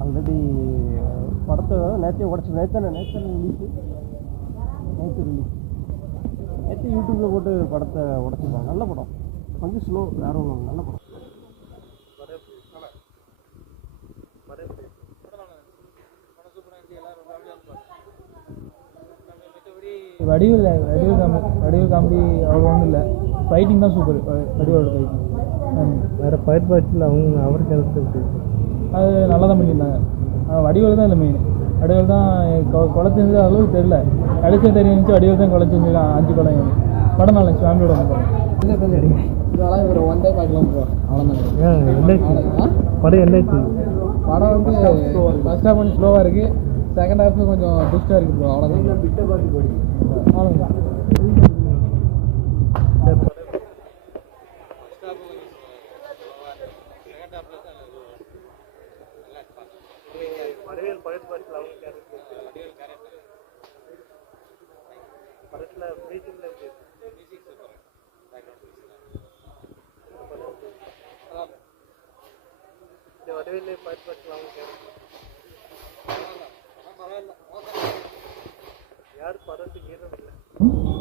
Already படத்தை நேற்றே உடச்சி நேற்று ரிலீஸு நேற்று யூடியூப்பில் போட்டு படத்தை உடச்சிருப்பாங்க. நல்ல படம், கொஞ்சம் ஸ்லோ, வேற ஒன்றும் நல்ல படம். வடிவில் காமெடி அவ்வளோ ஒன்றும் இல்லை. ஃபைட்டிங் தான் சூப்பர். வடிவோட ஃபைட்டிங் வேறு ஃபயர் பாய்ச்சில் அவர் கேரக்டர் அது நல்லா தான் பண்ணியிருந்தாங்க. வடிவேல் தான் இல்லை மெயின். வடிவேல் தான் குழச்சிருந்தது அளவுக்கு தெரியல. கடைசியாக தெரிஞ்சு வடிவேல் தான் குழச்சிருந்துருக்கான். 5 கொலை படம் நல்லா ஃபேமிலியோட படம். இதெல்லாம் ஒரு ஒன் டே பார்க்கலாம் ப்ரோ. அவ்வளோதான். படம் என்னாச்சு? படம் வந்து ஃபர்ஸ்ட் ஹாஃப் கொஞ்சம் ஸ்லோவாக இருக்குது, செகண்ட் ஹாஃப் கொஞ்சம் ட்விஸ்ட்டாக இருக்குது ப்ரோ. அவ்வளோதான். பிட்டை பார்த்து போடி அவ்வளோதான்.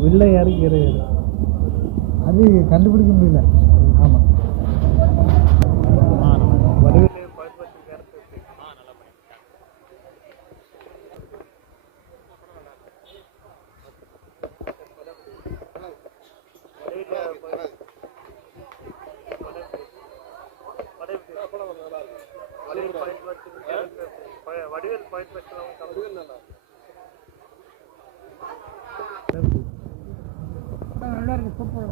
வில்லை யாரு ஹீரோ அது கண்டுபிடிக்க முடியல. ஆமாம், நல்லா இருக்கு. சூப்பர்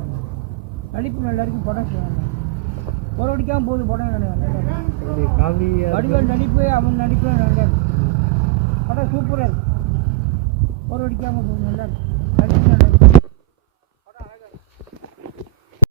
நடிப்பு நல்லா இருக்கு. படம் ஒரு அடிக்காமல் போகுது. படம் வடிவேல் நடிப்பு, அவன் நடிப்பு நல்லா இருக்கு. படம் சூப்பராக இருக்கு. ஒரு அடிக்காமல் போகுது. நல்லா இருக்கு. நடிப்பு நல்லா இருக்கு.